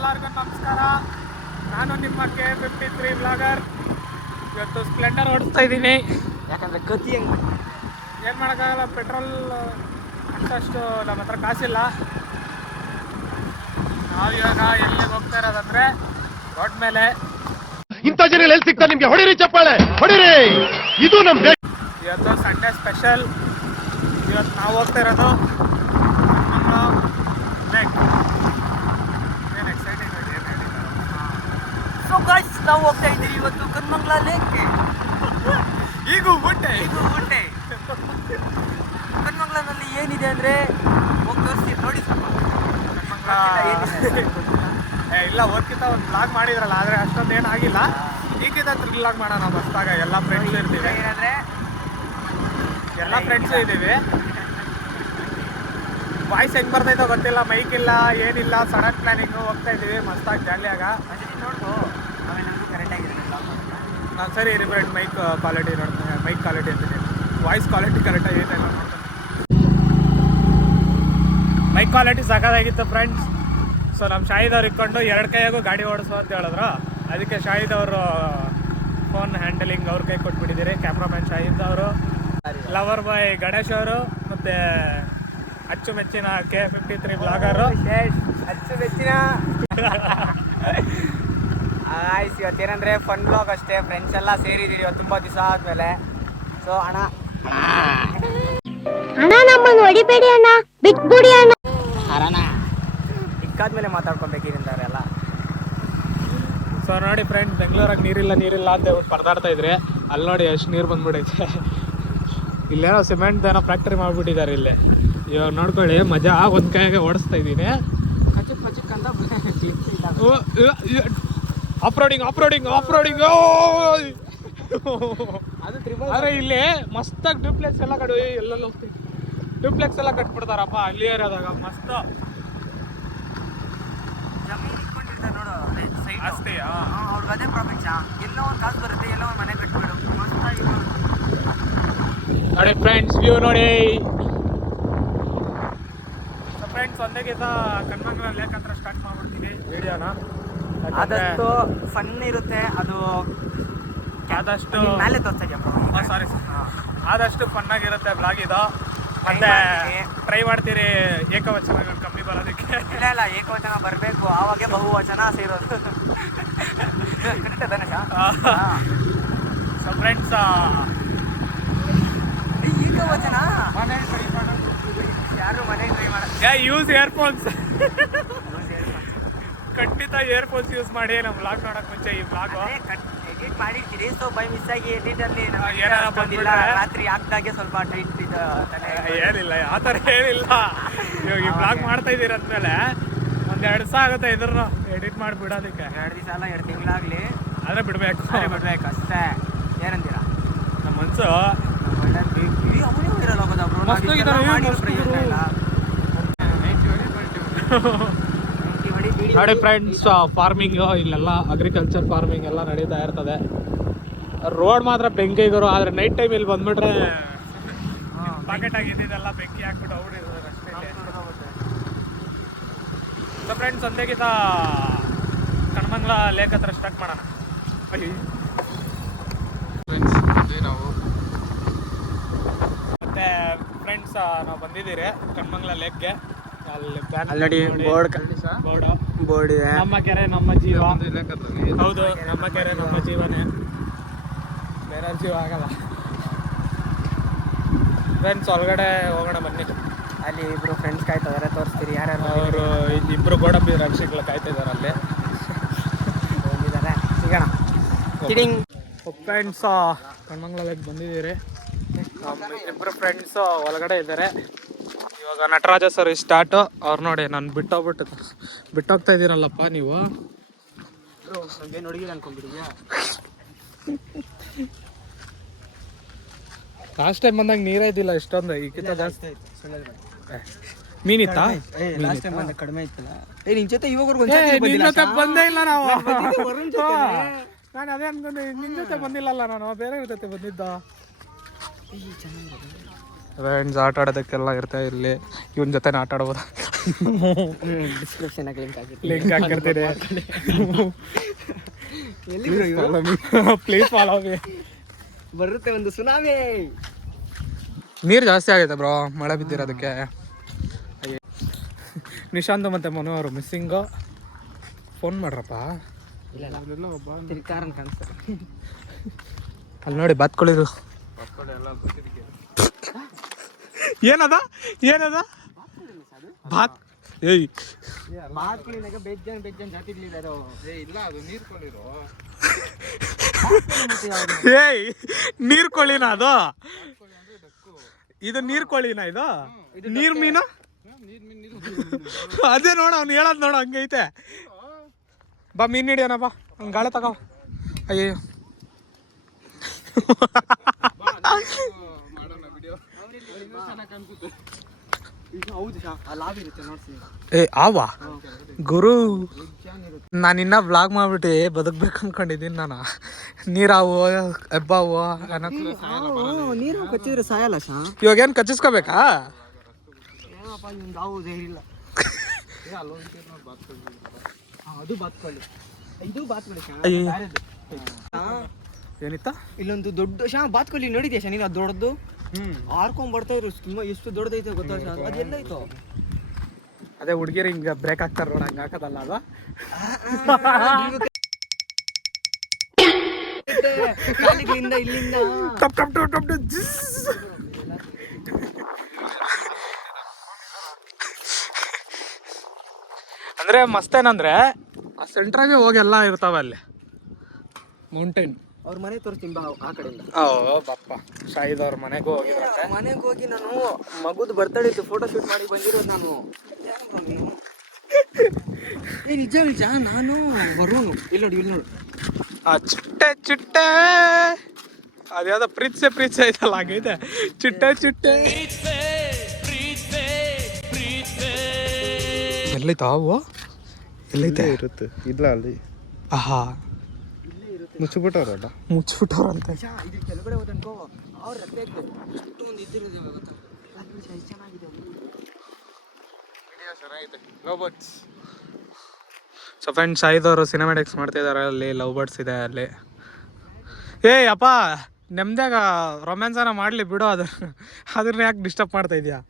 ಎಲ್ಲರಿಗೂ ನಮಸ್ಕಾರ. ನಾನು ನಿಮ್ಮ K53 ಬ್ಲಾಗರ್. ಇವತ್ತು ಸ್ಪ್ಲೆಂಡರ್ ಓಡಿಸ್ತಾ ಇದ್ದೀನಿ. ಯಾಕಂದ್ರೆ ಕತಿ ಹೆಂಗೆ ಏನು ಮಾಡೋಕ್ಕಾಗಲ್ಲ, ಪೆಟ್ರೋಲ್ ಅಷ್ಟು ನಮ್ಮ ಹತ್ರ ಕಾಸಿಲ್ಲ. ನಾವಿವಾಗ ಎಲ್ಲಿಗೆ ಹೋಗ್ತಾ ಇರೋದಂದ್ರೆ ರೋಡ್ ಮೇಲೆ. ಇಂಥ ಜನ ಎಲ್ಲಿ ಸಿಗ್ತಾರೆ ನಿಮ್ಗೆ? ಹೊಡಿರಿ ಚಪ್ಪಾಳೆ, ಹೊಡಿರಿ. ಇದು ನಮ್ಮ ಇವತ್ತು ಸಂಡೇ ಸ್ಪೆಷಲ್. ಇವತ್ತು ನಾವು ಹೋಗ್ತಾ ಇರೋದು ಏನು ಎಕ್ಸೈಟಿಂಗ್ ಆಗಿ ಏನು ಹೇಳಿದ್ದಾರೆ. ಸೊ ಗೈಸ್, ನಾವು ಹೋಗ್ತಾ ಇದ್ದೀವಿ ಇವತ್ತು ಕನ್ಮಂಗ್ಲ ಲೇಕ್ಗೆ. ಈಗೂ ಊಟೆ ಕನ್ಮಂಗ್ಲನಲ್ಲಿ ಏನಿದೆ ಅಂದರೆ ಹೋಗಿ ತೋರಿಸ್ತೀವಿ ನೋಡಿ. ಇಲ್ಲ ಓದ್ಕಿಂತ ಒಂದು ಬ್ಲಾಗ್ ಮಾಡಿದ್ರಲ್ಲ, ಆದರೆ ಅಷ್ಟೊಂದು ಏನಾಗಿಲ್ಲ. ಈಗಿಂತ ಬ್ಲಾಗ್ ಮಾಡೋಣ ಬಸ್ತಾಗ. ಎಲ್ಲ ಫ್ರೆಂಡ್ಸ್ ಇರ್ತೀವಿ, ಎಲ್ಲ ಫ್ರೆಂಡ್ಸು ಇದ್ದೀವಿ. ವಾಯ್ಸ್ ಹೆಂಗೆ ಬರ್ತೈತೋ ಗೊತ್ತಿಲ್ಲ, ಮೈಕ್ ಇಲ್ಲ ಏನಿಲ್ಲ, ಸಡನ್ ಪ್ಲ್ಯಾನಿಂಗು. ಹೋಗ್ತಾ ಇದ್ದೀವಿ ಮಸ್ತಾಗಿ ಜಾಲಿಯಾಗ. ನೋಡ್ಕೋ ನಮಗೂ ಕರೆಕ್ಟಾಗಿರೋಲ್ಲ. ನಾನು ಸರಿ ರಿಬ್ರೆಂಟ್ ಮೈಕ್ ಕ್ವಾಲಿಟಿ ನೋಡ್ತೀನಿ, ಮೈಕ್ ಕ್ವಾಲಿಟಿ ಅಂತೀನಿ, ವಾಯ್ಸ್ ಕ್ವಾಲಿಟಿ ಕರೆಕ್ಟಾಗಿ ಏನಿಲ್ಲ ನೋಡ್ತೀನಿ. ಮೈಕ್ ಕ್ವಾಲಿಟಿ ಸಾಕಾಗಿತ್ತು ಫ್ರೆಂಡ್ಸ್. ಸೊ ನಮ್ಮ ಶಾಹಿದ್ ಅವ್ರು ಇಟ್ಕೊಂಡು 2 ಕೈಯಾಗೂ ಗಾಡಿ ಓಡಿಸು ಅಂತ ಹೇಳಿದ್ರು. ಅದಕ್ಕೆ ಶಾಹಿದ್ ಅವರು ಫೋನ್ ಹ್ಯಾಂಡಲಿಂಗ್ ಅವ್ರ ಕೈ ಕೊಟ್ಬಿಟ್ಟಿದ್ದೀರಿ. ಕ್ಯಾಮ್ರಾಮ್ಯಾನ್ ಶಾಹಿದ್ ಅವರು, ಲವರ್ ಬಾಯ್ ಗಣೇಶ್ ಅವರು, ಮತ್ತು ಅಚ್ಚುಮೆಚ್ಚಿನ K53 ಬ್ಲಾಗರು ಅಚ್ಚುಮೆಚ್ಚಿನ ಆಯ್ತು. ಇವತ್ತೇನಂದರೆ ಫನ್ ಬ್ಲಾಗ್ ಅಷ್ಟೇ. ಫ್ರೆಂಡ್ಸ್ ಎಲ್ಲ ಸೇರಿದ್ದೀರಿ ಇವತ್ತು ತುಂಬ ದಿವಸ ಆದಮೇಲೆ. ಸೊ ಅಣ್ಣ ನಮ್ಮನ್ನು ಹೊಡಿಬೇಡಿ ಅಣ್ಣ, ಬಿಟ್ಬಿಡಿ ಅಣ್ಣ. ಇಕ್ಕಾದ್ಮೇಲೆ ಮಾತಾಡ್ಕೊಬೇಕಿರಿಂದವರೆಲ್ಲ. ಸೊ ನೋಡಿ ಫ್ರೆಂಡ್ಸ್, ಬೆಂಗಳೂರಾಗ ನೀರಿಲ್ಲ ಅಂತ ಹೇಳ್ಬಿಟ್ಟು ಪರದಾಡ್ತಾ ಇದ್ರಿ. ಅಲ್ಲಿ ನೋಡಿ ಎಷ್ಟು ನೀರು ಬಂದ್ಬಿಟ್ಟೈತೆ. ಇಲ್ಲೇನೋ ಸಿಮೆಂಟ್ ಏನೋ ಫ್ಯಾಕ್ಟ್ರಿ ಮಾಡಿಬಿಟ್ಟಿದ್ದಾರೆ ಇಲ್ಲಿ. ಇವಾಗ ನೋಡ್ಕೊಳ್ಳಿ, ಮಜಾ ಒಂದು ಕೈಯಾಗೆ ಓಡಿಸ್ತಾ ಇದ್ದೀನಿ. ಕಚಕ್ ಅಂತ ಆಫ್ರೋಡಿಂಗ್ ಆದರೆ ಇಲ್ಲಿ ಮಸ್ತಾಗಿ ಡ್ಯೂಪ್ಲೆಕ್ಸ್ ಎಲ್ಲ ಎಲ್ಲೆಲ್ಲ ಹೋಗ್ತೀವಿ. ಡ್ಯೂಪ್ಲೆಕ್ಸ್ ಎಲ್ಲ ಕಟ್ಬಿಡ್ತಾರಪ್ಪ ಅಲ್ಲಿ ಏರಿಯಾದಾಗ. ಮಸ್ತ್ ಜಮೀನು ಇಟ್ಕೊಂಡಿರ್ತಾರೆ ನೋಡು ಸೈಡ್ ಅಷ್ಟೇ. ಅವ್ರಿಗೆ ಅದೇ ಪ್ರಾಫಿಟ್. ಎಲ್ಲ ಒಂದು ಕಾಸು ಬರುತ್ತೆ, ಎಲ್ಲ ಒಂದು ಮನೆ ಕಟ್ಬಿಡು. ಮಸ್ತಾಗಿ ನೋಡಿ ಫ್ರೆಂಡ್ಸ್, ವ್ಯೂ ನೋಡಿ ಫ್ರೆಂಡ್ಸ್. ಒಂದೇಗಿಂತ ಕನ್ಮಂಗ್ಲ ಲೇಕ್ ಹತ್ರ ಸ್ಟಾರ್ಟ್ ಮಾಡ್ಬಿಡ್ತೀನಿ ವಿಡಿಯೋನ. ಆದಷ್ಟು ಫನ್ ಇರುತ್ತೆ ಅದು. ಆದಷ್ಟು ಮೇಲೆ ತೋರಿಸ್ತಾ ಇದೆಯಾ? ಸಾರಿ, ಆದಷ್ಟು ಫನ್ನಾಗಿರುತ್ತೆ ಬ್ಲಾಗ್ ಇದು. ಮತ್ತೆ ಟ್ರೈ ಮಾಡ್ತೀರಿ ಏಕವಚನಗಳು ಕಮ್ಮಿ ಬರೋದಕ್ಕೆ. ಇಲ್ಲ ಏಕವಚನ ಬರಬೇಕು, ಆವಾಗೆ ಬಹುವಚನ ಸೇರೋದು. ಕರೆಕ್ಟ್ ಧನುಷ? ಸೊ ಫ್ರೆಂಡ್ಸ್, ಏಕವಚನ ಯಾರು ಮನೆ ಟ್ರೈ ಮಾಡೋದು? Use earphones. ಖಂಡಿತ ಇಯರ್ಫೋನ್ಸ್ ಯೂಸ್ ಮಾಡಿ ನಮ್ಮ ಬ್ಲಾಗ್ ನೋಡಕ್ ಮುಂಚೆ. ಈ ಬ್ಲಾಗ್ ಎಡಿಟ್ ಮಾಡಿರ್ತೀರಿ, ಸೊ ಬೈ ಮಿಸ್ ಆಗಿ ಎಡಿಟಲ್ಲಿ ಏನಾರ ಬಂದಿಲ್ಲ. ರಾತ್ರಿ ಹಾಕ್ದಾಗೆ ಸ್ವಲ್ಪ ಟೈಟ್ ಏನಿಲ್ಲ, ಆ ಥರ ಏನಿಲ್ಲ. ಇವಾಗ ಈ ಬ್ಲಾಗ್ ಮಾಡ್ತಾ ಇದ್ದೀರ ಅಂದಮೇಲೆ 1-2 ದಿವಸ ಆಗುತ್ತೆ ಇದ್ರೂ ಎಡಿಟ್ ಮಾಡಿ ಬಿಡೋದಕ್ಕೆ. 2 ದಿವಸ ಅಲ್ಲ, 2 ತಿಂಗಳಾಗಲಿ ಆದರೆ ಬಿಡಬೇಕು ಅಷ್ಟೇ. ಏನಂತೀರಾ? ನಮ್ಮ ಮನಸ್ಸು ಇರಲ್ಲ ನೋಡಿ ಫ್ರೆಂಡ್ಸ್, ಫಾರ್ಮಿಂಗು ಇಲ್ಲೆಲ್ಲ ಅಗ್ರಿಕಲ್ಚರ್ ಫಾರ್ಮಿಂಗ್ ಎಲ್ಲ ನಡೀತಾ ಇರ್ತದೆ. ರೋಡ್ ಮಾತ್ರ ಬೆಂಕಿಗರು. ಆದರೆ ನೈಟ್ ಟೈಮ್ ಇಲ್ಲಿ ಬಂದ್ಬಿಟ್ರೆ ಪಾಕೆಟ್ ಆಗಿದ್ದೆಲ್ಲ ಬೆಂಕಿ ಹಾಕ್ಬಿಟ್ಟು ಅವ್ಬಿಟ್ಟಿದ್ದಾರೆ ಅಷ್ಟೇ. ಸೊ ಫ್ರೆಂಡ್ಸ್, ಒಂದೇಗಿಂತ ಕಣ್ಮಂಗ್ಲ ಲೇಕ್ ಹತ್ರ ಸ್ಟಾರ್ಟ್ ಮಾಡೋಣ. ಮತ್ತೆ ಫ್ರೆಂಡ್ಸ್, ನಾವು ಬಂದಿದ್ದೀರಿ ಕಣ್ಮಂಗ್ಲ ಲೇಕ್ಗೆ. ಆಲ್ರೆಡಿ ಬೋರ್ಡ್ ಇದೆ. ನಮ್ಮ ಕೆರೆ ನಮ್ಮ ಜೀವ. ಹೌದು, ನಮ್ಮ ಕೆರೆ ನಮ್ಮ ಜೀವನೇ, ಬೇರೆ ಜೀವ ಆಗಲ್ಲ. ಫ್ರೆಂಡ್ಸ್, ಒಳಗಡೆ ಹೋಗೋಣ ಬನ್ನಿ. ಅಲ್ಲಿ ಇಬ್ರು ಫ್ರೆಂಡ್ಸ್ ಕಾಯ್ತಾ ಇದಾರೆ, ತೋರಿಸ್ತೀರಿ ಯಾರ್ಯಾರು ಅವರು. ಇಬ್ಬರು ಗೋಡಂಬಿ ರಕ್ಷಕಗಳು ಕಾಯ್ತಾ ಇದ್ದಾರೆ ಅಲ್ಲಿ. ಬಂದಿದ್ದಾರೆ, ಸಿಗೋಣ. ಕಿಡಿಂಗ್ ಫ್ರೆಂಡ್ಸ್, ಕಣ್ಮಂಗ್ಲ ಲೇಕ್ ಬಂದಿದ್ದೀರಿ. ಇಬ್ಬರು ಫ್ರೆಂಡ್ಸು ಒಳಗಡೆ ಇದ್ದಾರೆ. ಇವಾಗ ನಟರಾಜ ಸರ್ ಸ್ಟಾರ್ಟು. ಅವ್ರು ನೋಡಿ, ನಾನು ಬಿಟ್ಟೋಗ್ತಾ ಇದ್ದೀರಲ್ಲಪ್ಪ ನೀವು. ಏನು ಹುಡುಗಿರ ಅನ್ಕೊಂಡ್ಬಿಟ್ಟಿದ್ಯಾ? ಲಾಸ್ಟ್ ಟೈಮ್ ಬಂದಾಗ ನೀರೇ ಇದ್ದಿಲ್ಲ ಇಷ್ಟೊಂದು, ಈಗಿಂತ ಜಾಸ್ತಿ ಮೀನಿತ್ತಾ? ಲಾಸ್ಟ್ ಟೈಮ್ ಬಂದಾಗ ಕಡಿಮೆ ಇತ್ತಲ್ಲ. ನಿನ್ ಜೊತೆ ಇವಾಗವರೆಗೂ ಬಂದೇ ಇಲ್ಲ ನಾವು. ನಾನು ಅದೇ ಅನ್ಕೊಂಡೆ, ನಿನ್ನ ಜೊತೆ ಬಂದಿಲ್ಲಲ್ಲ, ನಾನು ಬೇರೆ ಜೊತೆ ಬಂದಿದ್ದ. ಫ್ರೆಂಡ್ಸ್, ಆಟ ಆಡೋದಕ್ಕೆಲ್ಲ ಇರ್ತಾ ಇಲ್ಲಿ. ಇವನ ಜೊತೆ ಆಟ ಆಡ್ಬೋದು. ಡಿಸ್ಕ್ರಿಪ್ಷನ್ ಲಿಂಕ್ ಹಾಕಿರ್ತೀನಿ. ಲಿಂಕ್ ಹಾಕಿರ್ತೀನಿ. ಎಲ್ಲಿ bro ಇವ್ರು? Please follow me. ಬರುತ್ತೆ ಒಂದು ಸುನಾಮಿ. ನೀರು ಜಾಸ್ತಿ ಆಗೈತೆ ಬ್ರೋ, ಮಳೆ ಬಿದ್ದಿರೋದಕ್ಕೆ. ನಿಶಾಂತ್ ಮತ್ತು ಮನು ಅವರು ಮಿಸ್ಸಿಂಗು. ಫೋನ್ ಮಾಡ್ರಪ್ಪ. ಇಲ್ಲ ಕಾರಣ ಕಾಣಿಸ್ತಾರೆ. ಅಲ್ಲಿ ನೋಡಿ ಬಾತ್ಕೊಳ್ಳಿರು. ಏನದ ಬಾತ್? ಏಯ್ ಬಾತ್ಕೋಳಿನಾಗ ಬೆಜ್ಜನ್ ಜಾತಿಗಳಿದಾರೋ. ಇಲ್ಲ ಅದು ನೀರು ಕೊಂಡಿರೋ. ಏಯ್ ನೀರ್ ಕೋಳಿನ ಅದು? ಇದು ನೀರ್ ಕೋಳಿನ? ಇದು ನೀರ್ ಮೀನು? ಅದೇ ನೋಡ, ಅವ್ನು ಹೇಳೋದು ನೋಡು, ಹಂಗೈತೆ. ಬಾ ಮೀನ್ ಹಿಡಿಯೋಣ, ಬಾ ಅವ್ನು ಗಾಳಿ ತಗೋ. ಅಯ್ಯೋ ಮಾಡೋಣ ವಿಡಿಯೋ. ಚೆನ್ನಾಗಿ ಅನ್ಸುತ್ತೆ. ಹೌದು ಲಾಭಿರುತ್ತೆ ನೋಡ್ಸಿ. ಏ ಆವಾ ಗುರು, ನಾನಿನ್ನ ವ್ಲಾಗ್ ಮಾಡ್ಬಿಟ್ಟು ಬದುಕ್ಬೇಕು ಅನ್ಕೊಂಡಿದ್ದೀನಿ ನಾನು. ನೀರಾವು ಹೆಬ್ಬಾವು ನೀರು ಕಚ್ಚಿದ್ರೆ ಸಾಯಲ್ಲ ಶಾ. ಇವಾಗೇನು ಕಚ್ಚಿಸ್ಕೋಬೇಕಾ? ಏನಪ್ಪ ನಿಮ್ದು ಯಾವ ಇಲ್ಲ. ಅದು ಬಾತ್ಕೊಳ್ಳಿ, ಇದು ಬಾತ್ಕೊಳ್ಳಿ ಶಾ. ಅಯ್ಯ. ಬ್ಯಾರೆದು. ಏನಿತ್ತ? ಇಲ್ಲೊಂದು ದೊಡ್ಡ ಶಾ ಬಾತ್ಕೊಳ್ಳಿ ನೋಡಿದ್ಯಾ ಶಾ ನೀನು? ಅದು ದೊಡ್ಡದು ಹಾರ್ಕೊಂಡ್ ಬರ್ತಾ ಇದ್ರು. ತುಂಬಾ ಎಷ್ಟು ದೊಡ್ಡದೈತೆ ಗೊತ್ತಾ ಶಾ? ಅದೆಲ್ಲೈತೋ. ಅದೇ ಹುಡುಗಿರು ಹಿಂಗೆ ಬ್ರೇಕ್ ಹಾಕ್ತಾರ ನೋಡ, ಹಂಗೆ ಹಾಕೋದಲ್ಲ ಅದು. ಕಾಲಿಗಳಿಂದ ಇಲ್ಲಿಂದ ಟಪ್ ಟಪ್ ಟಪ್ ಟಪ್ ಟಪ್ ಜಿಸ್. ಅಂದ್ರೆ ಮಸ್ತೇನಂದ್ರೆ ಆ ಸೆಂಟ್ರಾಗೆ ಹೋಗಿ ಎಲ್ಲ ಇರ್ತಾವೆ ಅಲ್ಲಿ ಮೌಂಟೇನ್. ಅವ್ರ ಮನೆ ತೋರಿಸ್ತೀನಿ ಬಾ ಆ ಕಡೆಯಿಂದ. ಓ ಬಪ್ಪ, ಶಾಹಿದ್ ಅವ್ರ ಮನೆಗೂ ಹೋಗಿದ್ರಂತೆ. ಮನೆಗೆ ಹೋಗಿ ನಾನು ಮಗುದು ಬರ್ತಡೇ ಇತ್ತು, ಫೋಟೋ ಶೂಟ್ ಮಾಡಿ ಬಂದಿರೋದು ನಾನು. ಏ ನಿಜ ನಾನು ಬರೋನು. ಇಲ್ಲಿ ನೋಡಿ ಆ ಚಿಟ್ಟೆ ಅದ್ಯಾವ್ದೋ ಪ್ರೀತ್ಸೆ ಐತಲ್ಲ, ಹಂಗೈತೆ. ಚಿಟ್ಟೆ ಎಲ್ಲೈತ ಅವು? ಎಲ್ಲೈತೆ ಇರುತ್ತೆ. ಇಲ್ಲ ಅಲ್ಲಿ ಆಹಾ ಮುಚ್ಚಿಬಿಟ್ಟವ್ರಲ್ಲ. ಮುಚ್ಚಿಬಿಟ್ಟವ್ರಂತೆ. ಇದ್ರ ಕೆಳಗಡೆ ಹೋದನ್ಕೋ ಅವ್ರ ರಕ್ತ ಇತ್ತು. ಅಷ್ಟೊಂದು ಇದ್ದಿರೋದು ಗೊತ್ತಾ? ಎಷ್ಟು ಚೆನ್ನಾಗಿದೆ ಸೊ ಫ್ರೆಂಡ್ಸ್, ಶಾಹಿದ್ ಅವರು ಸಿನಿಮ್ಯಾಟಿಕ್ಸ್ ಮಾಡ್ತಿದ್ದಾರೆ. ಅಲ್ಲಿ ಲವ್ ಬರ್ಡ್ಸ್ ಇದೆ ಅಲ್ಲಿ. ಏಯ್ ಅಪ್ಪ, ನೆಮ್ಮದಿಯಾಗ ರೊಮ್ಯಾನ್ಸನ ಮಾಡಲಿ ಬಿಡು, ಅದ್ರನ್ನ ಯಾಕೆ ಡಿಸ್ಟರ್ಬ್ ಮಾಡ್ತಾ ಇದೆಯಾ?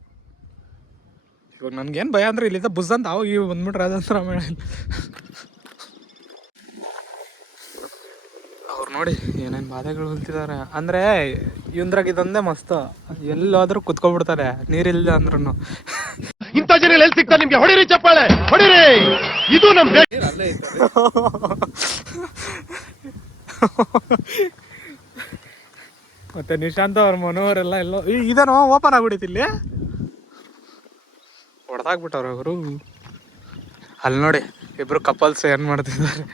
ಇವಾಗ ನನ್ಗೇನು ಭಯ ಅಂದ್ರೆ ಇಲ್ಲಿಂದ ಬುಸ್ ಅಂತ ಅವಾಗ ಇವು ಬಂದ್ಬಿಟ್ರೆ ಅದಂತ ರಾಮಾಯಣ. ಅವ್ರು ನೋಡಿ ಏನೇನು ಬಾಧೆಗಳು ಹೊಲ್ತಿದ್ದಾರೆ ಅಂದರೆ. ಇವಂದ್ರಾಗ ಇದೊಂದೇ ಮಸ್ತ್, ಎಲ್ಲಾದ್ರೂ ಕುತ್ಕೊಬಿಡ್ತಾರೆ ನೀರಿಲ್ಲ ಅಂದ್ರೂ. ಇಂಥ ಜನ ಎಲ್ಲಿ ಸಿಗ್ತಾರೆ ನಿಮ್ಗೆ? ಹೊಡಿರಿ ಚಪ್ಪಾಳೆ, ಹೊಡಿರಿ. ಇದು ನಮ್ ದೇಶ. ಮತ್ತೆ ನಿಶಾಂತ್ ಅವ್ರ ಮನೋವರೆಲ್ಲ ಎಲ್ಲೋ ಇದೇನೋ ಓಪನ್ ಆಗ್ಬಿಟ್ಟಿತ್ತು ಇಲ್ಲಿ, ಹೊಡೆದಾಗ್ಬಿಟ್ಟವ್ರ ಅವರು. ಅಲ್ಲಿ ನೋಡಿ ಇಬ್ರು ಕಪಲ್ಸ್ ಏನ್ ಮಾಡ್ತಿದ್ದಾರೆ.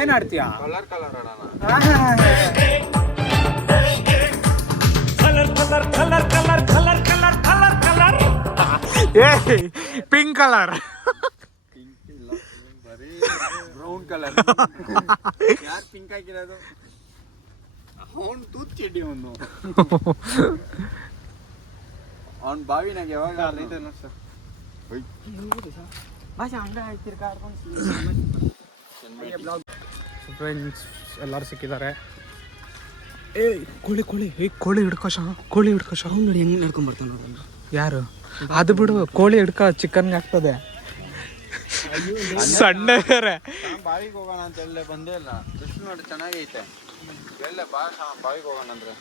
ಏನ್ ಆಡ್ತೀಯಾ? Pink colour, brown colour. ಯಾರು ಪಿಂಕ್ ಹಾಕಿರೋದು? ಅವನು ತೂತ್ ಚೆಡ್ಡಿ. ಅವನ್ ಬಾವಿನಾಗ ಯಾವಾಗ ಅಲ್ಲೈತೆ ನೋಡಿ ಸರ್. ಭಾಷೆ ಹಂಗ ತಿರ್ಗಾಡ್ಕೊಂಡು ಫ್ರೆಂಡ್ಸ್ ಎಲ್ಲರೂ ಸಿಕ್ಕಿದ್ದಾರೆ. ಏ ಕೋಳಿ ಹಿಡ್ಕೋಶ ಅವ್ನು ನೋಡಿ ಹೆಂಗ್ ನಡ್ಕೊಂಡ್ ಬರ್ತಾನೆ ನೋಡಿ. ಯಾರು? ಅದು ಬಿಡು, ಕೋಳಿ ಹಿಡ್ಕೊ ಚಿಕನ್ಗೆ ಆಗ್ತದೆ. ಸಣ್ಣ ಬೇರೆ. ಬಾವಿಗೆ ಹೋಗೋಣ ಅಂತ ಎಲ್ಲ ಬಂದೇ ಇಲ್ಲ. ಎಷ್ಟು ನೋಡಿ ಚೆನ್ನಾಗೈತೆ. ಎಲ್ಲ ಬಾವಿಗೆ ಹೋಗೋಣ ಅಂದ್ರೆ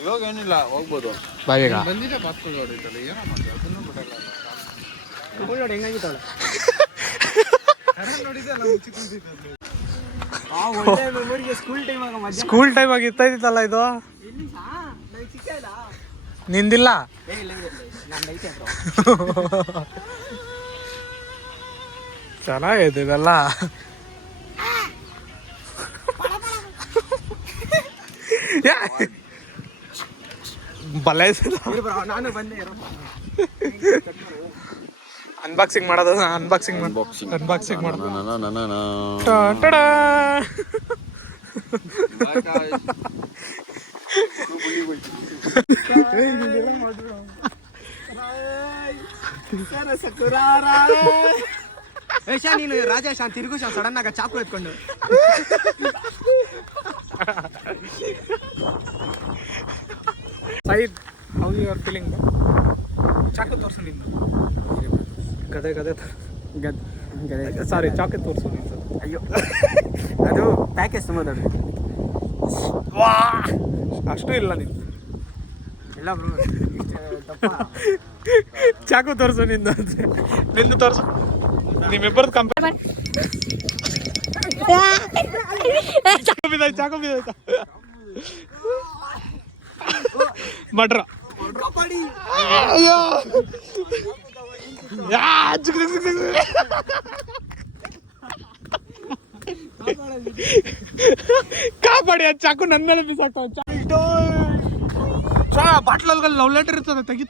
ಇವಾಗ ಏನಿಲ್ಲ, ಹೋಗ್ಬೋದು. ಬಾವಿಗ ಬಂದಿದೆ ಬಾತ್ಕೊಳ್ಳಿ ಹೊಡಿತಲ್ಲ, ಏನೋ ಮಾಡಿ ಅದನ್ನು ಬಿಡಲ್ಲ. ನೋಡಿ ಹೆಂಗಾಗಿದ್ದಾಳೆ. ನೋಡಿದ್ದಲ್ಲ ಮುಚ್ಚಿಕೊಂಡಿದ್ದು. ಒಳ್ಳೆ ಮೆಮೊರಿಗೆ ಸ್ಕೂಲ್ ಟೈಮ್ ಆಗ ಮಜಾ. ಸ್ಕೂಲ್ ಟೈಮ್ ಆಗಿ ಇರ್ತಾಯಿತ್ತಲ್ಲ ಇದು. ಎಲ್ಲಿ ಸಾ ನನಗೆ ಸಿಕ್ಕ ಇಲ್ಲ. ನಿಂದಿಲ್ಲ? ಏ ಇಲ್ಲ ನಾನು ಐತೆ ಬ್ರೋ. ಚೆನ್ನಾಗೈತೆ ಇದೆಲ್ಲ. ಬಲ ಬ್ರೋ ನಾನು ಬಂದೆ. ಅನ್ಬಾಕ್ಸಿಂಗ್ ಮಾಡೋದು ಅನ್ಬಾಕ್ಸಿಂಗ್ ಮಾಡೋದು ಟಡಾ. ಶಾ ನೀನು ರಾಜೇಶ್ ಶಾನ್ ತಿರುಗು ಶಾನ್ ಸಡನ್ ಆಗ ಚಾಕು ಎತ್ಕೊಂಡು said how you are feeling? ಚಾಕು ತೋರಿಸು ನಿಂದು. ಗದೆ ಸಾರಿ ಚಾಕು ತೋರಿಸು ನಿಂದು. ಅಯ್ಯೋ ಅದು ಪ್ಯಾಕೇಜ್ ತುಂಬ ದೊಡ್ಡ. ವಾ ಅಷ್ಟು ಇಲ್ಲ ನಿಂದು. ಇಲ್ಲ ಬ್ರೋ ಚಾಕು ತೋರಿಸು ನಿಂದು ತೋರಿಸು. ನಿಮ್ಮಿಬ್ಬರದ್ದು ಕಂಪೇರ್ ಚಾಕು ಬಿದ್ದಾಯ್ತಾ ಮಡ್ರ. ಅಯ್ಯೋ ಕಾಪಾಡಿ ಆ ಚಾಕು ನನ್ನ ಮೇಲೆ ಬಿಸಾಕ್ತಾವ. ಬಾಟ್ಲಲ್ಲಿ ಲವ್ ಲೆಟರ್ ಇರ್ತದೆ, ತೆಗಿ.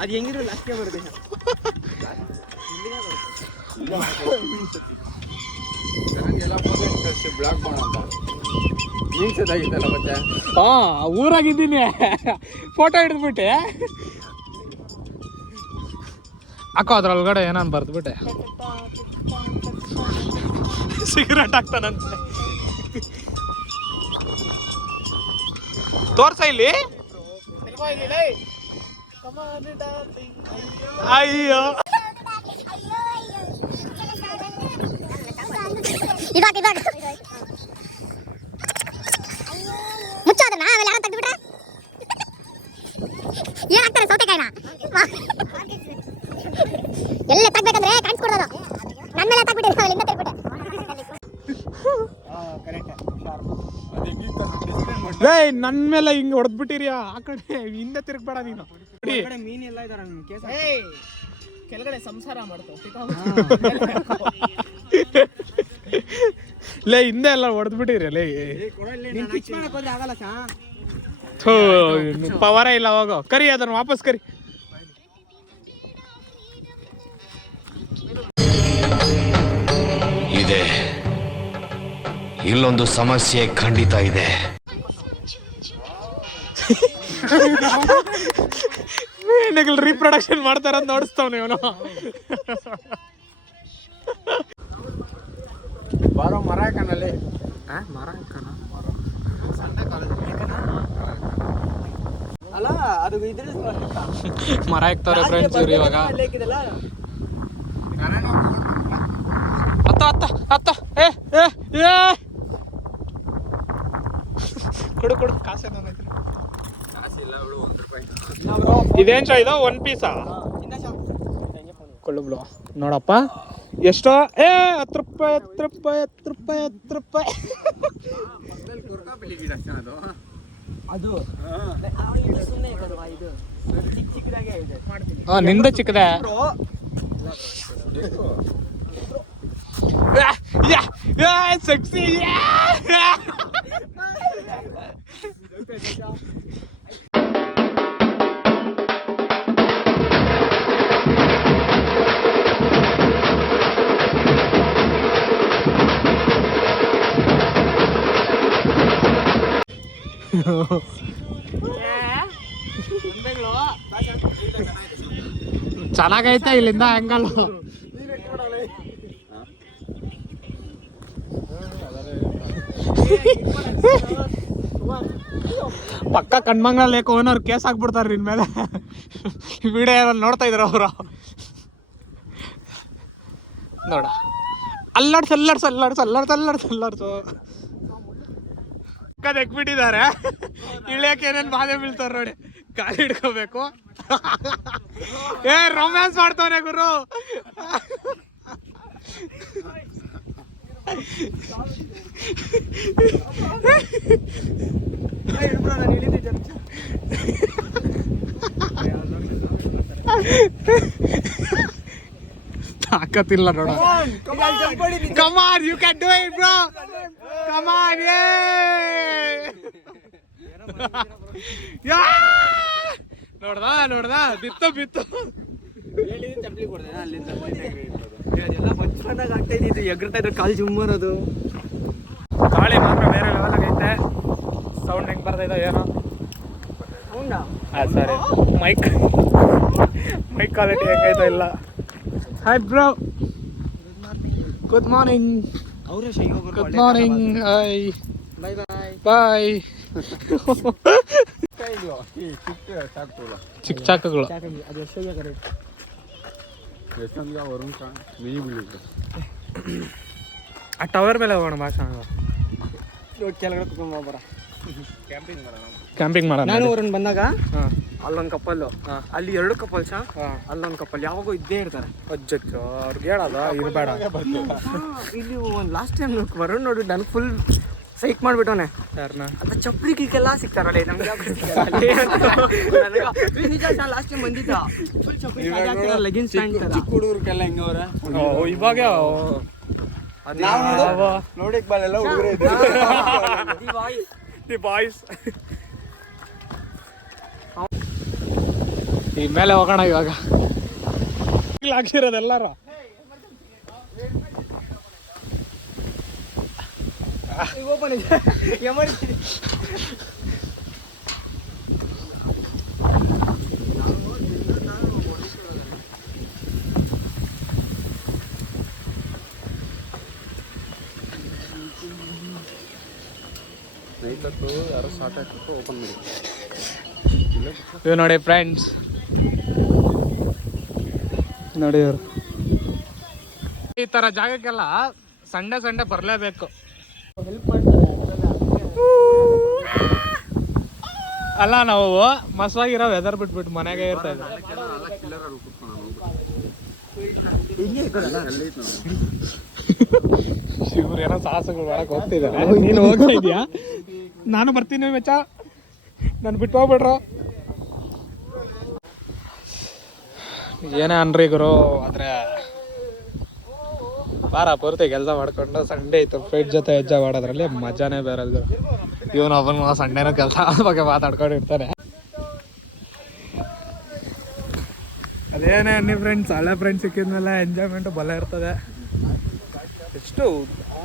ಅದು ಹೆಂಗಿರೋ ಲಾಸ್ಟ್ಗೆ ಬರುತ್ತೆ. ಬ್ಲಾಕ್ ಮಾಡೋಣ ಮೀನ್ಸದಾಗಿತ್ತಲ್ಲ ಮತ್ತೆ. ಹಾ ಊರಾಗಿದ್ದೀನಿ, ಫೋಟೋ ಹಿಡಿದ್ಬಿಟ್ಟೆ. ಅಕ್ಕ ಅದ್ರೊಳಗಡೆ ಏನಾನ್ ಬರ್ದ್ಬಿಟ್ಟೆ. ಸಿಗರೇಟ್ ಹಾಕ್ತಾನಂತೆ. ತೋರ್ಸ ಇಲ್ಲಿ. ಅಯ್ಯೋ ಇದಾಗ ಮುಚ್ಚೋದನ್ನ ಆಮೇಲೆ ಯಾರು ತೆಗ್ದುಬಿಟ್ರೆ ಏನ್ ಹಾಕ್ತಾರೆ ಸೌತೆಕಾಯಿನ ಎಲ್ಲ ತಗ್ಬೇಕಂದ್ರೆ ಕಾಣಿಸ್ಕೊಡೋದು. ನನ್ನ ಮೇಲೆ ತಗ್ಬಿಟ್ಟಿದೆ, ಅಲ್ಲಿಂದ ತೆಗ್ಬಿಟ್ಟೆ. ನನ್ ಮೇಲೆ ಹಿಂಗ್ ಹೊಡೆದ್ಬಿಟ್ಟಿರಿ. ಆ ಕಡೆ ಹಿಂದೆ ತಿರುಗ್ಬೇಡ ನೀನು. ಮೀನ್ ಎಲ್ಲ ಇದಾರ ಕೇಸ್ ಕೆಳಗಡೆ ಸಂಸಾರ ಮಾಡ್ತಾವ. ಲೇ ಹಿಂದೆ ಎಲ್ಲ ಹೊಡೆದ್ಬಿಟ್ಟಿರಿ. ಲೇ ಪಿಚ್ ಮಾಡಕ್ ಹೋದ್ರೆ ಆಗಲ್ಲ ಶಾ. ಪವರೇ ಇಲ್ಲ. ಹೋಗೋ ಕರಿ, ಅದನ್ನ ವಾಪಸ್ ಕರಿ. ಇದೆ ಇಲ್ಲೊಂದು ಸಮಸ್ಯೆ ಖಂಡಿತ ಇದೆ. ರೀಪ್ರೊಡಕ್ಷನ್ ಮಾಡ್ತಾರ ಅಂತ ನೋಡಿಸ್ತಾವ್ ಇವನು. ಬಾರೋ ಮರ ಹಾಕನಲ್ಲಿ. ಮರ ಹಾಕೋಣ ಅಲ್ಲ ಅದು ಇದ್ರ ಮರ ಹಾಕ್ತಾರೆ ಫ್ರೆಂಡ್ಸ್ ಇವ್ರು ಇವಾಗ. ಅತ್ತ ಏ ಕೊಡು ಕಾಸೇನ ಕಾಸಿಲ್ಲ ಅವಳು ₹1. ಇದೇನ್ ಚಾ ಇದು? 1 ಪೀಸಾ? ಕೊಳ್ಳು ಬಿಡು. ನೋಡಪ್ಪ ಎಷ್ಟೋ. ₹10 ಅದು ಸುಮ್ಮನೆ ಇದು ಚಿಕ್ಕದಾಗೆ ಇದೆ. ನಿಂದ ಚಿಕ್ಕದೆ. ಸೆಕ್ಸಿ. ಚೆನ್ನಾಗೈತೆ ಇಲ್ಲಿಂದ ಆಂಗಲ್. ಪಕ್ಕ ಕಣ್ಮಂಗಲ ಲೇಖ ಓನರ್ ಕೇಸ್ ಹಾಕ್ಬಿಡ್ತಾರ ನಿನ್ ಮೇಲೆ. ವಿಡಿಯೋ ನೋಡ್ತಾ ಇದ್ರ ಅವರು. ನೋಡ ಅಲ್ಲಾಡ್ಸು ಎಕ್ಬಿಟ್ಟಿದ್ದಾರೆ. ಇಳಿಯಕ್ಕೆ ಏನೇನ್ ಬಾಧೆ ಬೀಳ್ತಾರ ನೋಡಿ. ಗಾಳಿ ಹಿಡ್ಕೋಬೇಕು. ರೊಮ್ಯಾನ್ಸ್ ಮಾಡ್ತಾವನೆ ಗುರು. ತಾಕತ್ತಿಲ್ಲ ನೋಡ. Come on, you can do it, bro. Come on, yeah. ನೋಡ್ದ ಬಿತ್ತು ಚಪ್ಪಲಿ ಕೊಡ್ದೆ ಅಲ್ಲಿಂದ ಅದೆಲ್ಲ ಬಚ್ಕೊಂಡಾಗ ಆಗ್ತಾ ಇದ್ದು ಎಗ್ರತಾ ಇದ್ರೆ ಕಾಲು ಜುಮ್ಮನದು. ಗಾಳಿ ಮಾತ್ರ ಬೇರೆ ಲೆವೆಲ್ ಆಗೈತೆ. ಸೌಂಡ್ ಹೆಂಗ್ ಬರ್ತಾ ಏನೋ. ಸರಿ ಮೈಕ್ ಕ್ವಾಲಿಟಿ ಹೆಂಗೈತೋ ಇಲ್ಲ. Hi bro, good morning. ಅವರೇ ಗುಡ್ ಮಾರ್ನಿಂಗ್. ಹಾಯ್ ಬಾಯ್ ಬಾಯ್ ಬಾಯ್. ಚಿಕ್ಕ ಚಾಕಗಳು ಅದು ಎಷ್ಟು ಕರೆಕ್ಟ್ ಆ ಟವರ್ ಮೇಲೆ ಹೋಗೋಣ ಭಾಷಣ. ಕೆಳಗಡೆ ಕುತ್ಕೊಂಡ್ ಬರ ಕ್ಯಾಂಪಿಂಗ್ ಮಾಡೋಣ. ನಾನು ಅವ್ರನ್ನ ಬಂದಾಗ ಹಾಂ ಅಲ್ಲೊಂದು ಕಪ್ಪಲ್ಲು, ಅಲ್ಲಿ 2 ಕಪ್ಪಲ್ ಅಲ್ಲೊಂದು ಕಪ್ಪಲ್ ಯಾವಾಗೂ ಇದ್ದೇ ಇರ್ತಾರೆ. ಅಜ್ಜಕ್ಕೆ ಅವ್ರಿಗೆ ಹೇಳೋದ ಇರಬೇಡ. ಇಲ್ಲಿ ಒಂದು ಲಾಸ್ಟ್ ಟೈಮ್ ವರುಣ್ ನೋಡಿ ನನಗೆ ಫುಲ್ ಸೈಕ್ ಮಾಡ್ಬಿಟ್ಟವನೆ. ಯಾರನ್ನ ಅಂತ ಚಪ್ಪಲಿ ಗಿಕ್ಕೆಲ್ಲ ಸಿಗ್ತಾರಲ್ಲ ನಮ್ಗೆ ನಿಜ. ಲಾಸ್ಟ್ ಟೈಮ್ ಬಂದಿದ್ದ ಫುಲ್ ಚಪ್ಪಲಿ ಲೆಗಿನ್ಸ್ ಪ್ಯಾಂಟ್ ಚಿಕ್ಕ ಹುಡುಗರಿಗೆಲ್ಲ ಹೆಂಗವ್ರ ಇವಾಗ ನೋಡಿಕ್ ಬಾಳೆಲ್ಲ ಹುಡುಗರೇ ದಿ ಬಾಯ್ಸ್. ಈ ಮೇಲೆ ಹೋಗೋಣ ಇವಾಗ. ಹಾಕ್ಸಿರೋದೆಲ್ಲಾರು ಯಾರೋ ಸ್ಟಾರ್ಟ್ ಆಗ್ತಿತ್ತು, ಓಪನ್ ಮಾಡಿ. ಇವ್ ನೋಡಿ ಫ್ರೆಂಡ್ಸ್, ನೋಡಿ ಇವ್ರು ಈ ತರ ಜಾಗಕ್ಕೆಲ್ಲ ಸಂಡೇ ಬರಲೇಬೇಕು. ಅಲ್ಲ ನಾವು ಮಸ್ವಾಗಿರೋ ವೆದರ್ ಬಿಟ್ಬಿಟ್ಟು ಮನೆಗೆ ಇರ್ತಾ ಇದ್ವಿ. ಇವ್ರು ಏನೋ ಸಾಹಸಗಳು ಮಾಡಕ್ ಹೋಗ್ತಿದ್ದಾರೆ. ನೀನು ಹೋಗ್ತಾ ಇದೀಯಾ? ನಾನು ಬರ್ತೀನಿ ಮೆಚ್ಚ, ನಾನು ಬಿಟ್ಟು ಹೋಗ್ಬಿಡ್ರು. ಏನೇ ಅನ್ರಿ ಗುರು, ಆದ್ರೆ ವಾರ ಪೂರ್ತಿ ಕೆಲಸ ಮಾಡ್ಕೊಂಡು ಸಂಡೇ ಇತ್ತು ಫ್ರೆಂಡ್ ಜೊತೆ ಹೆಜ್ಜೆ ಮಾಡೋದ್ರಲ್ಲಿ ಮಜಾನೇ ಬೇರೆ. ಇವನು ಒಬ್ಬನ ಸಂಡೇನೂ ಕೆಲಸ ಬಗ್ಗೆ ಮಾತಾಡ್ಕೊಂಡಿರ್ತಾನೆ. ಅದೇನೇ ಅನ್ನಿ ಫ್ರೆಂಡ್ಸ್, ಹಳೆ ಫ್ರೆಂಡ್ಸ್ ಸಿಕ್ಕಿದ್ಮೇಲೆ ಎಂಜಾಯ್ಮೆಂಟು ಬಲ ಇರ್ತದೆ. ಎಷ್ಟು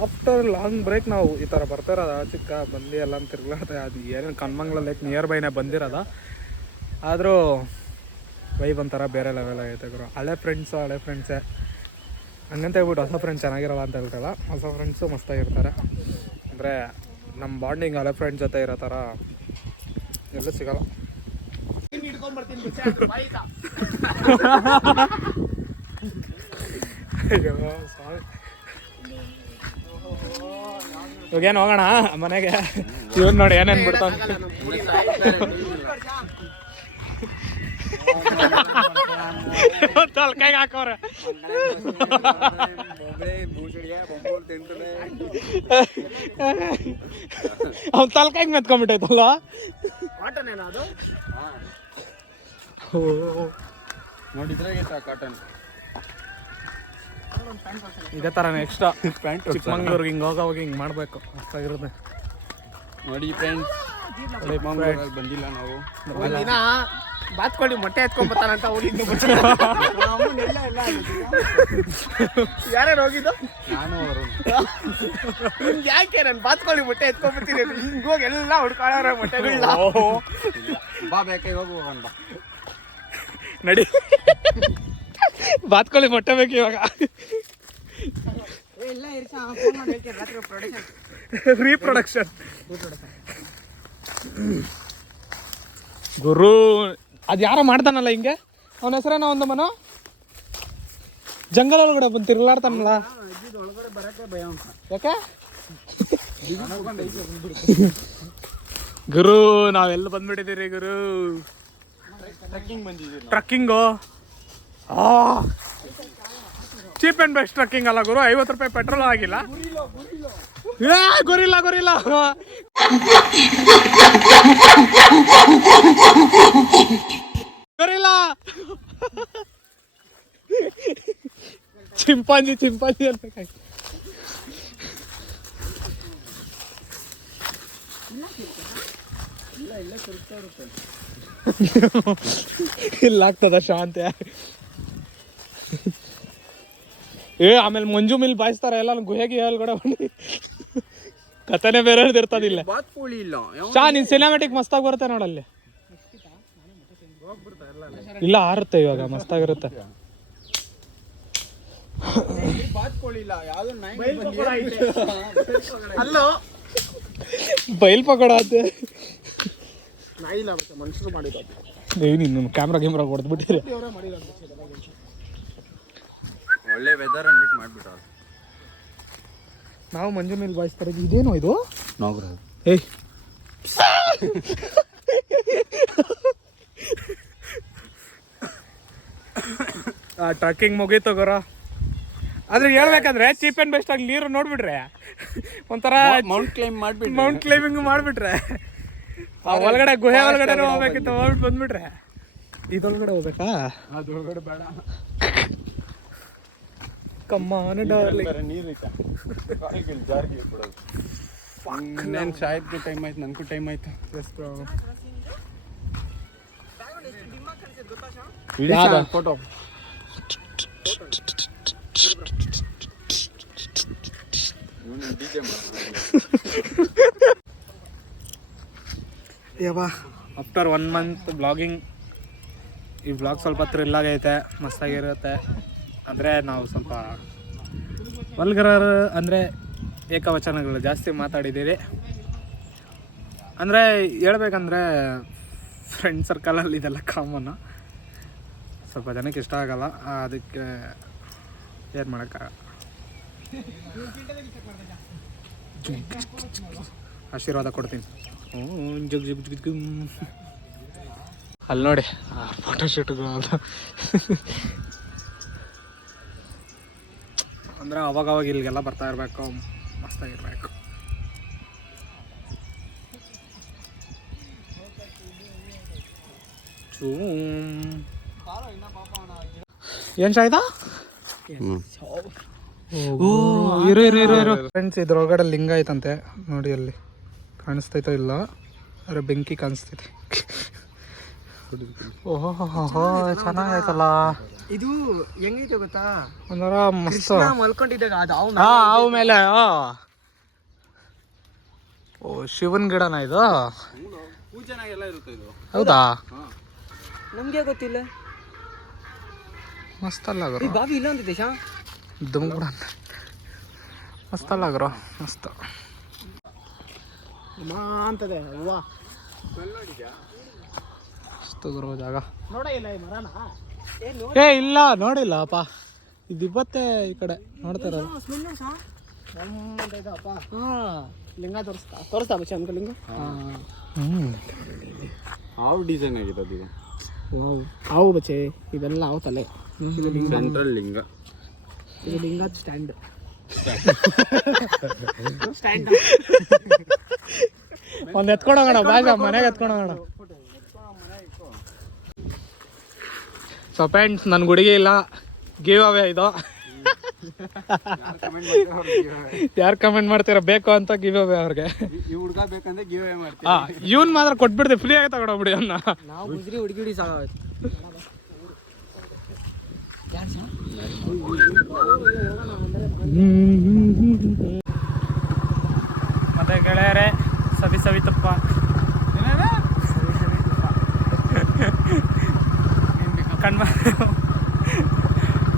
ಆಫ್ಟರ್ ಲಾಂಗ್ ಬ್ರೇಕ್ ನಾವು ಈ ಥರ ಬರ್ತಿರೋದ ಚಿಕ್ಕ ಬಂದು ಎಲ್ಲ ತಿರ್ಗಾಡ್ತಾ. ಅದು ಏನೇನು ಕನ್ಮಂಗ್ಲ ಲೈಕ್ ನಿಯರ್ ಬೈನೇ ಬಂದಿರೋದ, ಆದರೂ ವೈಬ್ ಒಂಥರ ಬೇರೆ ಲೆವೆಲ್ ಆಗೈತೆ ಗುರು. ಹಳೆ ಫ್ರೆಂಡ್ಸೇ ಹಂಗಂತ ಹೇಳ್ಬಿಟ್ಟು ಹೊಸ ಫ್ರೆಂಡ್ಸ್ ಚೆನ್ನಾಗಿರಲ್ಲ ಅಂತ ಹೇಳ್ತಲ್ಲ. ಹೊಸ ಫ್ರೆಂಡ್ಸು ಮಸ್ತಾಗಿರ್ತಾರೆ. ಅಂದರೆ ನಮ್ಮ ಬಾಂಡಿಂಗ್ ಹಳೆ ಫ್ರೆಂಡ್ಸ್ ಜೊತೆ ಇರೋ ಥರ ಎಲ್ಲೂ ಸಿಗಲ್ಲ. ಇವಾಗೇನು ಹೋಗೋಣ ಮನೆಗೆ. ಇವನ್ ನೋಡಿ ಏನೇನು ಬಿಡ್ತಾನೆ. ಕೈಗೆ ಹಾಕೋರೆ ಅವ್ನು ತಲ್ಕೈಗೆ ಮೆತ್ಕೊಂಡ್ಬಿಟ್ಟೈತಲ್ಲ. ನೋಡಿದ್ರೆ ಕಾಟನ್ ಇದೇ ಥರ ನೆಕ್ಸ್ಟ್ ಪ್ಯಾಂಟ್ ಚಿಕ್ಕಮಂಗ್ಳೂರ್ಗೆ ಹಿಂಗೆ ಹೋಗೋವಾಗ ಹಿಂಗೆ ಮಾಡಬೇಕು, ಅಷ್ಟಾಗಿರುತ್ತೆ. ನೋಡಿ ಫ್ರೆಂಡ್ಸ್, ಬಂದಿಲ್ಲ ನಾವು. ಬಾತ್ಕೊಳ್ಳಿ ಮೊಟ್ಟೆ ಎತ್ಕೊಂಡ್ಬರ್ತಾನಂತ ಹೋಗಿದ್ದು. ಯಾರ್ಯಾರು ಹೋಗಿದ್ದು? ನಾನು ಅವರು ನಿಮ್ಗೆ ಯಾಕೆ ನಾನು ಬಾತ್ಕೊಳ್ಳಿ ಮೊಟ್ಟೆ ಎತ್ಕೊಂಡ್ಬರ್ತೀನಿ ಹಿಂಗೆ ಹೋಗಿ ಎಲ್ಲ ಹುಡ್ಕೊಳ್ಳೋರ ಮೊಟ್ಟೆಗಳನ್ನ. ಬಾ ಬೇಕಾಗಿ ಹೋಗುವ ಬಾ ನಡಿ, ಬಾತ್ಕೊಳ್ಳಿ ಮೊಟ್ಟೆ ಬೇಕು ಇವಾಗ. ರೀಪ್ರೊಡಕ್ಷನ್ ಗುರು. ಅದು ಯಾರೋ ಮಾಡ್ತಾನಲ್ಲ ಹಿಂಗೆ, ಅವನ ಹೆಸರೇನೋ ಒಂದು ಮನೋ ಜಂಗಲ್ ಒಳಗಡೆ ಬಂದು ತಿರ್ಲಾಡ್ತಾನಲ್ಲ. ಯಾಕೆ ಗುರು ನಾವೆಲ್ಲ ಬಂದ್ಬಿಟ್ಟಿದ್ದೀರಿ ಗುರು. Trekking cheap and best trekking ಅಲ್ಲ ಗುರು. 50 ರೂಪಾಯಿ ಪೆಟ್ರೋಲ್ ಆಗಿಲ್ಲ. ಗೊರಿಲ್ಲ ಚಿಂಪಾಂಜಿ ಅಂತ ಇಲ್ಲ ಆಗ್ತದ ಶಾಂತಿ. ಆಮೇಲೆ ಮಂಜು ಮಿಲ್ ಬಾಯಿಸ್ತಾರ ಎಲ್ಲ ಗುಹೆಗೆ ಹೇಳ್ಗಡೆ ಬಂದು ಕಥನೆ ಬೇರೆ ಇರ್ತದಿಲ್ಲ. ಬಾತ್ಕೋಳಿ ಇಲ್ಲ. ಶಾ ನಿನ್ ಸಿನಿಮಾಟಿಕ್ ಮಸ್ತಾಗಿ ಬರುತ್ತೆ ನೋಡಲ್ಲಿ. ಇಲ್ಲ ಆರುತ್ತೆ ಇವಾಗ ಮಸ್ತಾಗಿರುತ್ತೆ. ಬಾತ್ಕೋಳಿ ಇಲ್ಲ, ಯಾವ್ದು ಅಲ್ಲೋ ಬೈಲ್ ಪಕೋಡ ಆತೆ. ನಾಯಿ ಇಲ್ಲ ಮತ್ತೆ ಮನುಷ್ಯರು ಮಾಡಿರೋದು. ನೀನು ಕ್ಯಾಮ್ರಾ ಹೊಡೆದ್ಬಿಟ್ಟಿರಿ. ಒಳ್ಳೆ ವೆದರ್ ಅಂದ್ಬಿಟ್ಟು ಮಾಡ್ಬಿಟ್ಟು ನಾವು ಮಂಜು ಮಿಲ್ ಬಾಯಿಸ್ತಾರೆ. ಇದೇನೋ ಇದು ಏಯ್ ಟ್ರಕ್ಕಿಂಗ್ ಮುಗೀತು ಗುರು. ಆದ್ರೆ ಹೇಳ್ಬೇಕಂದ್ರೆ ಚೀಪ್ ಅಂಡ್ ಬೆಸ್ಟ್ ಆಗಿ ನೀರು ನೋಡ್ಬಿಟ್ರೆ ಒಂಥರ ಮೌಂಟ್ ಕ್ಲೈಂಬಿಂಗ್ ಮಾಡ್ಬಿಟ್ರೆ ಒಳಗಡೆ ಗುಹೆ ಒಳಗಡೆ ಹೋಗ್ಬೇಕಿತ್ತು, ಹೋಗ್ಬಿಟ್ಟು ಬಂದ್ಬಿಟ್ರೆ ಇದೊಳಗಡೆ ಹೋಗ್ಬೇಕಾ? ಅದ್ರೊಳಗಡೆ ಬೇಡ. ಕಮ್ಮಾನ ಡಾರ್ಲಿಂಗ್. ಇನ್ನೇನು ಶಾಹಿದ್ಗೂ ಟೈಮ್ ಆಯ್ತು, ನನಗೂ ಟೈಮ್ ಆಯ್ತು. Photo after 1 month blogging. ಈ ಬ್ಲಾಗ್ ಸ್ವಲ್ಪ ಥ್ರಿಲ್ ಆಗೈತೆ, ಮಸ್ತಾಗಿರುತ್ತೆ. ಅಂದರೆ ನಾವು ಸ್ವಲ್ಪ ವಲ್ಗರ್ ಅಂದರೆ ಏಕವಚನಗಳು ಜಾಸ್ತಿ ಮಾತಾಡಿದ್ದೀರಿ. ಅಂದರೆ ಹೇಳ್ಬೇಕಂದ್ರೆ ಫ್ರೆಂಡ್ ಸರ್ಕಲಲ್ಲಿ ಇದೆಲ್ಲ ಕಾಮನ್ನು. ಸ್ವಲ್ಪ ಜನಕ್ಕೆ ಇಷ್ಟ ಆಗಲ್ಲ, ಅದಕ್ಕೆ ಏನು ಮಾಡೋಕ್ಕಾಗಲ್ಲ. ಆಶೀರ್ವಾದ ಕೊಡ್ತೀನಿ. ಜಗ್ ಜಗ್ ಜಗ್ ಜಗ್. ಅಲ್ಲಿ ನೋಡಿ ಫೋಟೋಶೂಟ್ಗಳು ಅದು. ಅಂದರೆ ಅವಾಗವಾಗ ಇಲ್ಲಿಗೆಲ್ಲ ಬರ್ತಾ ಇರಬೇಕು, ಮಸ್ತಾಗಿರ್ಬೇಕು. ಏನು ಶಾಯ್ದಾ? ಇರು ಫ್ರೆಂಡ್ಸ್, ಇದ್ರೊಳಗಡೆ ಲಿಂಗ ಐತಂತೆ ನೋಡಿ. ಅಲ್ಲಿ ಕಾಣಿಸ್ತೈತೋ ಇಲ್ಲ, ಅರೆ ಬೆಂಕಿ ಕಾಣಿಸ್ತೈತೆ. ಓಹೋ ಚೆನ್ನಾಗೈತಲ್ಲ ಇದು. ಹೆಂಗೈತೆ ಗೊತ್ತಾ, ಒಂಥರ ಮಸ್ತ್ ಮಲ್ಕೊಂಡಿದ್ದಾಗ ಅದು ಅವು ಮೇಲೆ. ಓ ಶಿವನ್ ಗಿಡನ ಇದು? ಪೂಜೆನಾಗೆಲ್ಲ ಇರುತ್ತೆ ಇದು. ಹೌದಾ? ನಮ್ಗೆ ಗೊತ್ತಿಲ್ಲ. ಮಸ್ತಲ್ಲ ಗುರು. ಬಾವಿ ಇಲ್ಲ ಅಂತಿದ್ದೆ ಶಾ ದುಮ್ಗುಡ ಮಸ್ತಲ್ಲ ಗುರು, ಮಸ್ತ್ ಅಂತದೆ ಅವ್ವ. ಮಸ್ತ್ ಗುರು ಜಾಗ. ನೋಡ ಇಲ್ಲ ಈ ಮರನ. ಏ ಇಲ್ಲ ನೋಡಿಲ್ಲ ಅಪ್ಪ, ಇದು ಇವತ್ತೇ ಈ ಕಡೆ ನೋಡ್ತಾ ಇರೋದು. ಲಿಂಗ ತೋರಿಸ್ತಾ ಬಚ್ಚ ಅನ್ಕೋ ಲಿಂಗ. ಹಾವು ಡಿಸೈನ್ ಆಗಿದೆ ಅದು. ಹಾವು ಬಚ್ಚೆ ಇದೆಲ್ಲ ಹಾವು ತಲೆ. ಇದು ಲಿಂಗ, ಸೆಂಟ್ರಲ್ ಲಿಂಗ. ಇದು ಲಿಂಗ ಸ್ಟ್ಯಾಂಡ್. ಒಂದು ಎತ್ಕೊಂಡೋಗೋಣ ಬಾಗ, ಮನೆಗೆ ಎತ್ಕೊಂಡೋಗೋಣ. ಸೊ ಫ್ರೆಂಡ್ಸ್, ನನ್ನ ಗುಡಿಗೆ ಇಲ್ಲ, ಗಿವ್ ಅವೇ ಇದು. ಯಾರು ಕಮೆಂಟ್ ಮಾಡ್ತೀರಾ ಬೇಕು ಅಂತ ಗಿವ್ ಅವೇ ಅವ್ರಿಗೆ. ಈ ಹುಡುಗ ಬೇಕಂದ್ರೆ ಗಿವ್ ಅವೇ ಮಾಡ್ತೀವಿ. ಇವನ್ ಮಾತ್ರ ಕೊಟ್ಬಿಡ್ತೀವಿ, ಫ್ರೀ ಆಗಿ ತಗೊಂಡೋಗ್ಬಿಡಿ ಅವನ್ನ. ನಾವು ಗುಜ್ರಿ ಹುಡುಗಿ ಸಾಗ. ಮತ್ತೆ ಗೆಳೆಯರೇ, ಸವಿ ತುಪ್ಪ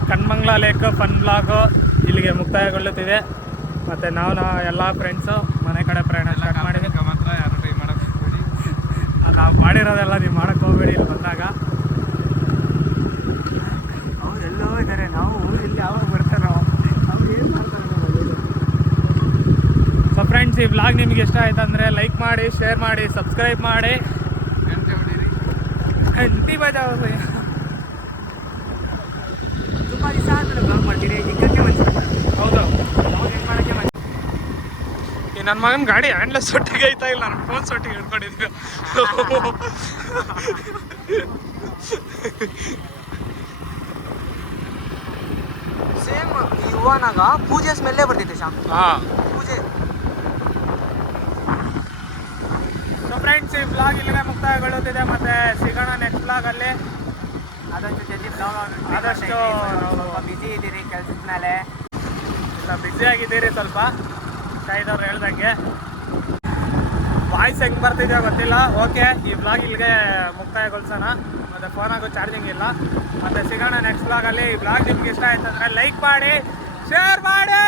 ಕಣ್ಮಂಗ್ಲ ಲೇಕ್ ಫನ್ ಬ್ಲಾಗು ಇಲ್ಲಿಗೆ ಮುಕ್ತಾಯಗೊಳ್ಳುತ್ತಿದೆ. ಮತ್ತು ನಾವು ಎಲ್ಲ ಫ್ರೆಂಡ್ಸು ಮನೆ ಕಡೆ ಪ್ರಯಾಣ ಸ್ಟಾರ್ಟ್ ಮಾಡಿದ್ವಿ. ಮಾತ್ರ ಯಾರು ಟ್ರೈ ಮಾಡೋಕ್ಕೆ ಹೋಗ್ಬೇಡಿ. ಅದು ನಾವು ಮಾಡಿರೋದೆಲ್ಲ ನೀವು ಮಾಡೋಕ್ಕೆ ಹೋಗ್ಬೇಡಿ ಇಲ್ಲಿ ಬಂದಾಗ. ಅವರೆಲ್ಲೋ ಇದ್ದಾರೆ, ನಾವು ಇಲ್ಲಿ ಯಾವಾಗ ಬರ್ತಾರೋ ಅವ್ರು ಏನು ಮಾಡ್ತಾರೆ. ಸೊ ಫ್ರೆಂಡ್ಸ್, ಈ ಬ್ಲಾಗ್ ನಿಮಗೆ ಇಷ್ಟ ಆಯ್ತು ಅಂದರೆ ಲೈಕ್ ಮಾಡಿ, ಶೇರ್ ಮಾಡಿ, ಸಬ್ಸ್ಕ್ರೈಬ್ ಮಾಡಿ, ಗಂಟೆ ಹೊಡೀರಿ, ಗಂಟಿ ಬಜಾವ್. ತುಂಬ ದಿವಸ ಆದ್ಮೇಲೆ ಬ್ಲಾಗ್ ಮಾಡ್ತೀರಿ, ಈಗಕ್ಕೆ ಮನ್ಸಿಲ್ಲ. ಹೌದು, ಈ ನನ್ನ ಮಗನ ಗಾಡಿ ಹ್ಯಾಂಡ್ಲೆಸ್ ಒಟ್ಟಿಗೆ ಐತಾ ಇಲ್ಲ, ನನ್ನ ಫೋನ್ ಒಟ್ಟಿಗೆ ಹಿಡ್ಕೊಂಡಿದ್ವಿ. ಸೇಮ್ ಯುವನಾಗ ಪೂಜೆ ಸ್ಮೆಲ್ಲೇ ಬರ್ತೈತೆ ಶಾ. ಹಾಂ ಪೂಜೆ ಫ್ರೆಂಡ್ಸ್ ಈ ಬ್ಲಾಗ್ ಇಲ್ಲಿಗೆ ಮುಕ್ತಾಯಗೊಳ್ಳುತ್ತಿದೆ, ಮತ್ತೆ ಸಿಗೋಣ ನೆಕ್ಸ್ಟ್ ಬ್ಲಾಗಲ್ಲಿ. ಆದಷ್ಟು ಜಲ್ದಿ ಬ್ಲಾಗ್ ಆದಷ್ಟು ಬಿಸಿ ಇದ್ದೀರಿ ಕೆಲ್ಸದ ಮೇಲೆ. ಇಲ್ಲ ಬ್ಯುಸಿ ಆಗಿದ್ದೀರಿ ಸ್ವಲ್ಪ, ಶಾಹಿದ್ ಅವ್ರು ಹೇಳ್ದಂಗೆ. ವಾಯ್ಸ್ ಹೆಂಗೆ ಬರ್ತಿದೆಯೋ ಗೊತ್ತಿಲ್ಲ. ಓಕೆ, ಈ ಬ್ಲಾಗ್ ಇಲ್ಲಿಗೆ ಮುಕ್ತಾಯಗೊಳಿಸೋಣ. ಮತ್ತು ಫೋನಾಗೂ ಚಾರ್ಜಿಂಗ್ ಇಲ್ಲ. ಮತ್ತು ಸಿಗೋಣ ನೆಕ್ಸ್ಟ್ ಬ್ಲಾಗಲ್ಲಿ. ಈ ಬ್ಲಾಗ್ ನಿಮ್ಗೆ ಇಷ್ಟ ಆಯ್ತಂದ್ರೆ ಲೈಕ್ ಮಾಡಿ, ಶೇರ್ ಮಾಡಿ.